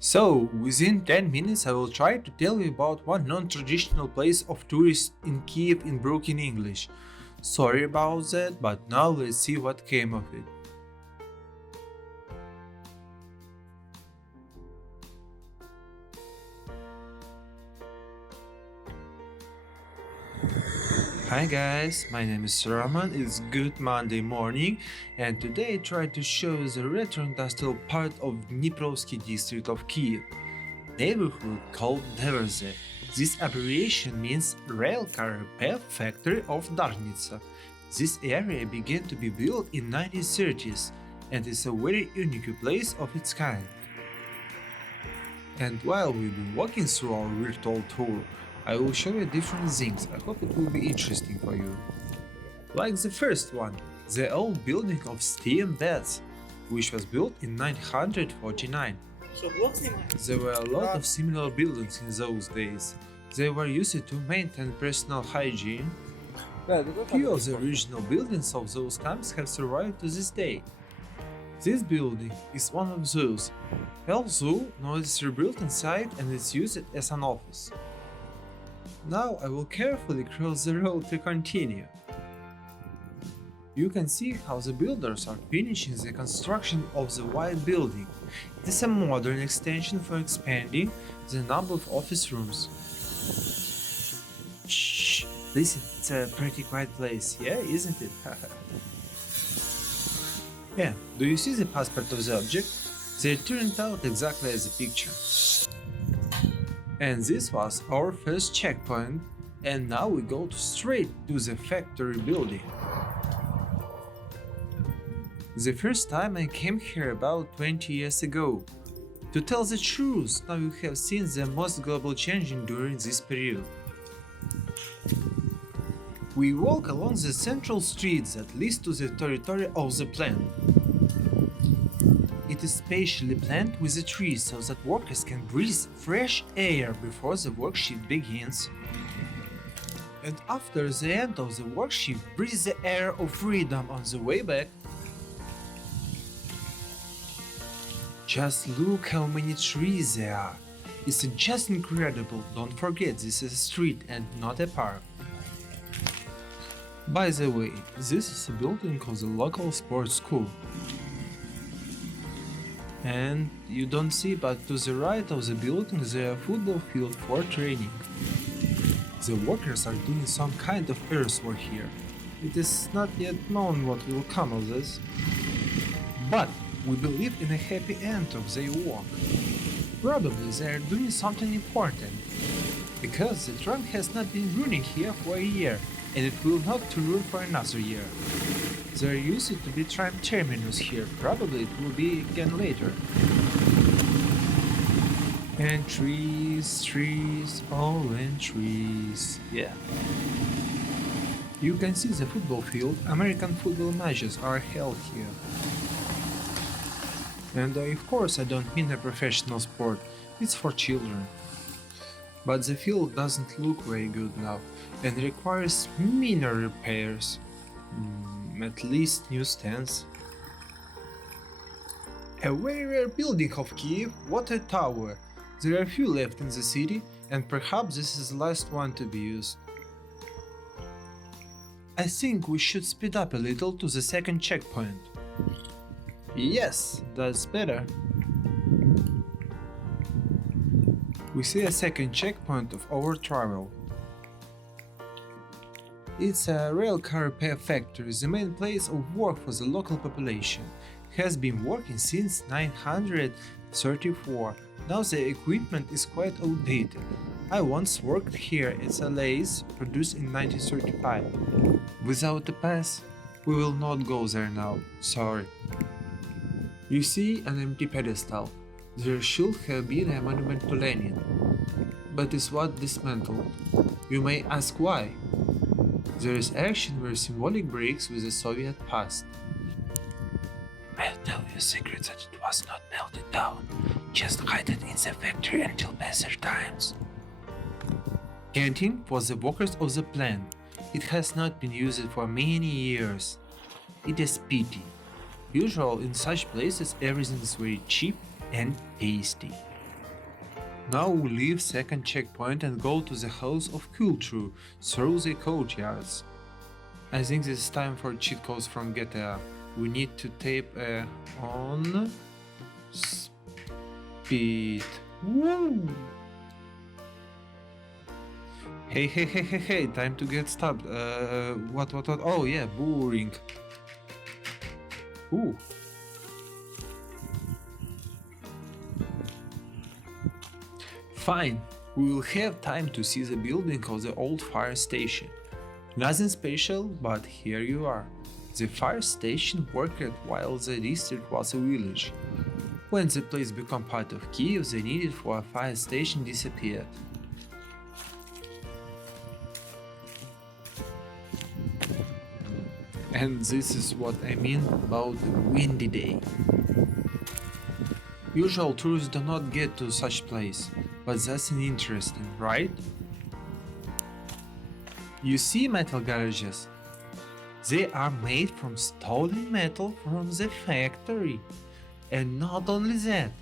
So, within 10 minutes I will try to tell you about one non-traditional place of tourists in Kiev in broken English. Sorry about that, but now let's see what came of it. Hi guys, my name is Roman, it's good Monday morning, and today I try to show the retro industrial part of Dniprovsky district of Kiev, neighborhood called DVRZ. This abbreviation means Railcar Repair Factory of Darnica. This area began to be built in 1930s and is a very unique place of its kind. And while we've been walking through our virtual tour, I will show you different things. I hope it will be interesting for you. Like the first one, the old building of steam beds, which was built in 1949. There were a lot of similar buildings in those days. They were used to maintain personal hygiene. Few of the original buildings of those camps have survived to this day. This building is one of those. Also, now it's rebuilt inside and it's used as an office. Now I will carefully cross the road to continue. You can see how the builders are finishing the construction of the white building. It is a modern extension for expanding the number of office rooms. Shh, listen, it's a pretty quiet place, yeah, isn't it? Yeah, do you see the passport of the object? They turned out exactly as the picture. And this was our first checkpoint, and now we go straight to the factory building. The first time I came here about 20 years ago. To tell the truth, now you have seen the most global changing during this period. We walk along the central streets that leads to the territory of the plant. It is spatially planned with the trees so that workers can breathe fresh air before the work shift begins. And after the end of the work shift, breathe the air of freedom on the way back. Just look how many trees there are. It's just incredible. Don't forget, this is a street and not a park. By the way, this is a building of the local sports school. And you don't see, but to the right of the building there are football field for training. The workers are doing some kind of earthwork here. It is not yet known what will come of this. But we believe in a happy end of their work. Probably they are doing something important. Because the trunk has not been running here for a year, and it will not to run for another year. There used to be tram terminus here, probably it will be again later. And trees, all and trees, yeah. You can see the football field, American football matches are held here. And of course I don't mean a professional sport, it's for children. But the field doesn't look very good now and requires minor repairs. At least new stands. A very rare building of Kiev, water tower. There are few left in the city, and perhaps this is the last one to be used. I think we should speed up a little to the second checkpoint. Yes, that's better. We see a second checkpoint of our travel. It's a railcar repair factory, the main place of work for the local population. It has been working since 1934. Now the equipment is quite outdated. I once worked here as a lathe produced in 1935. Without a pass, we will not go there now, sorry. You see an empty pedestal. There should have been a monument to Lenin, but it was dismantled. You may ask why. There is action where symbolic breaks with the Soviet past. I'll tell you a secret that it was not melted down, just hide it in the factory until better times. Canteen was the workers of the plant. It has not been used for many years. It is pity. Usually in such places everything is very cheap and tasty. Now we leave second checkpoint and go to the House of Culture through the courtyards. I think this is time for cheat codes from GTA. We need to tape on speed. Woo! Hey, time to get stabbed. What? Oh yeah, boring. Ooh. Fine, we will have time to see the building of the old fire station. Nothing special, but here you are. The fire station worked while the district was a village. When the place became part of Kiev, the need for a fire station disappeared. And this is what I mean about a windy day. Usual tourists do not get to such place, but that's interesting, right? You see metal garages? They are made from stolen metal from the factory. And not only that,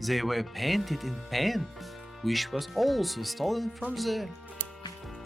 they were painted in paint, which was also stolen from there.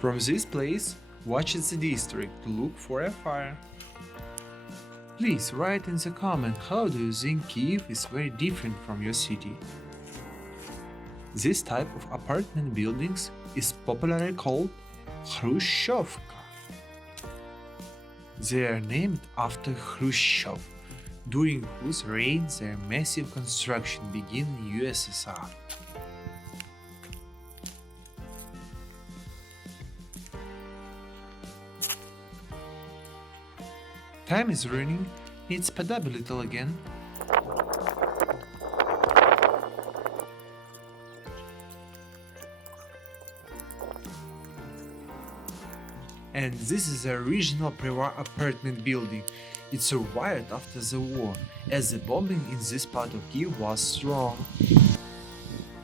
From this place, watch the district to look for a fire. Please write in the comment how do you think Kiev is very different from your city. This type of apartment buildings is popularly called Khrushchevka. They are named after Khrushchev, during whose reign their massive construction began in USSR. Time is running, let's speed up a little again. And this is the original pre-war apartment building. It survived after the war, as the bombing in this part of Kiev was strong.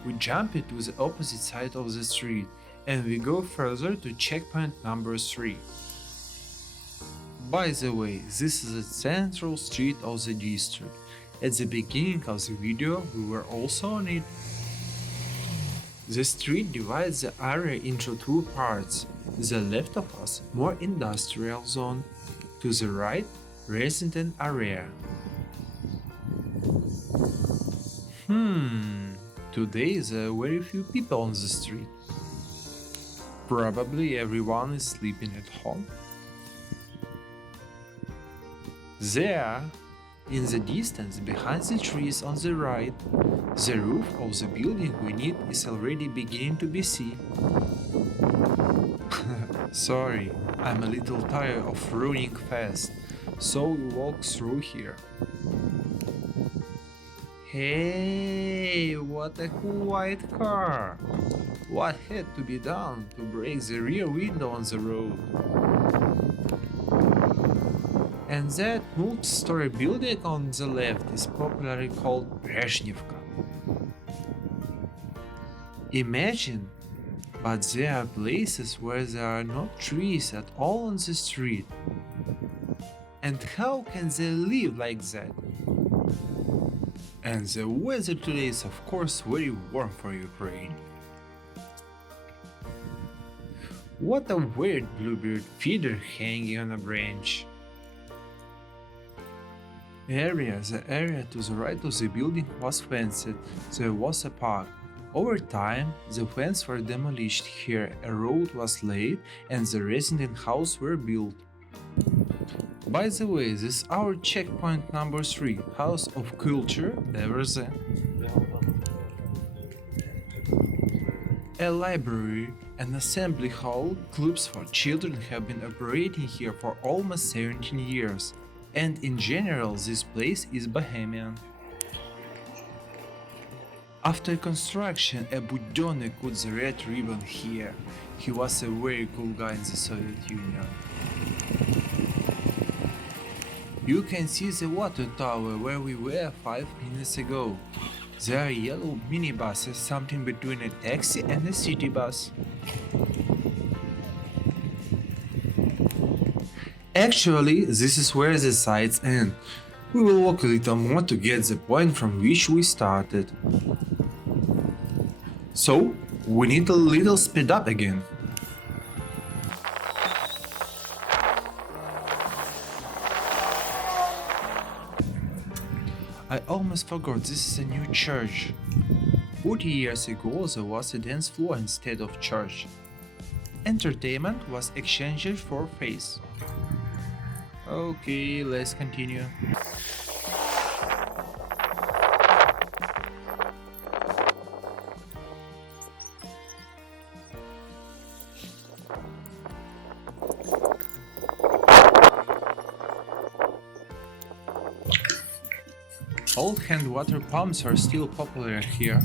We jump it to the opposite side of the street, and we go further to checkpoint number 3. By the way, this is the central street of the district. At the beginning of the video, we were also on it. The street divides the area into two parts. The left of us, more industrial zone. To the right, resident area. Today there are very few people on the street. Probably everyone is sleeping at home. There, in the distance behind the trees on the right, the roof of the building we need is already beginning to be seen. Sorry, I'm a little tired of running fast, so we walk through here. Hey, what a cool white car! What had to be done to break the rear window on the road? And that multi-story building on the left is popularly called Brezhnevka. Imagine, but there are places where there are no trees at all on the street. And how can they live like that? And the weather today is of course very warm for Ukraine. What a weird bluebird feeder hanging on a branch. The area to the right of the building was fenced, there was a park. Over time, the fences were demolished here, a road was laid and the resident houses were built. By the way, this is our checkpoint number 3, House of Culture, DVRZ. A library, an assembly hall, clubs for children have been operating here for almost 17 years. And in general, this place is bohemian. After construction, a Budyonny cut the red ribbon here. He was a very cool guy in the Soviet Union. You can see the water tower where we were 5 minutes ago. There are yellow minibuses, something between a taxi and a city bus. Actually, this is where the sites end. We will walk a little more to get the point from which we started. So, we need a little speed up again. I almost forgot this is a new church. 40 years ago there was a dance floor instead of church. Entertainment was exchanged for faith. Okay, let's continue. Old hand water pumps are still popular here.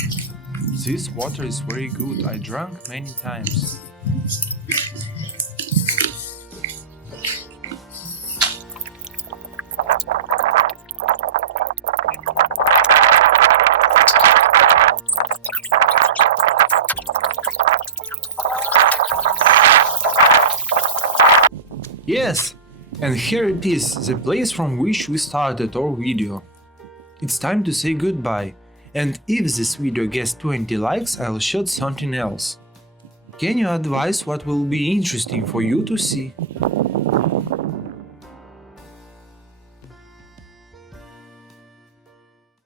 This water is very good, I drank many times. Yes, and here it is, the place from which we started our video. It's time to say goodbye, and if this video gets 20 likes, I'll shoot something else. Can you advise what will be interesting for you to see?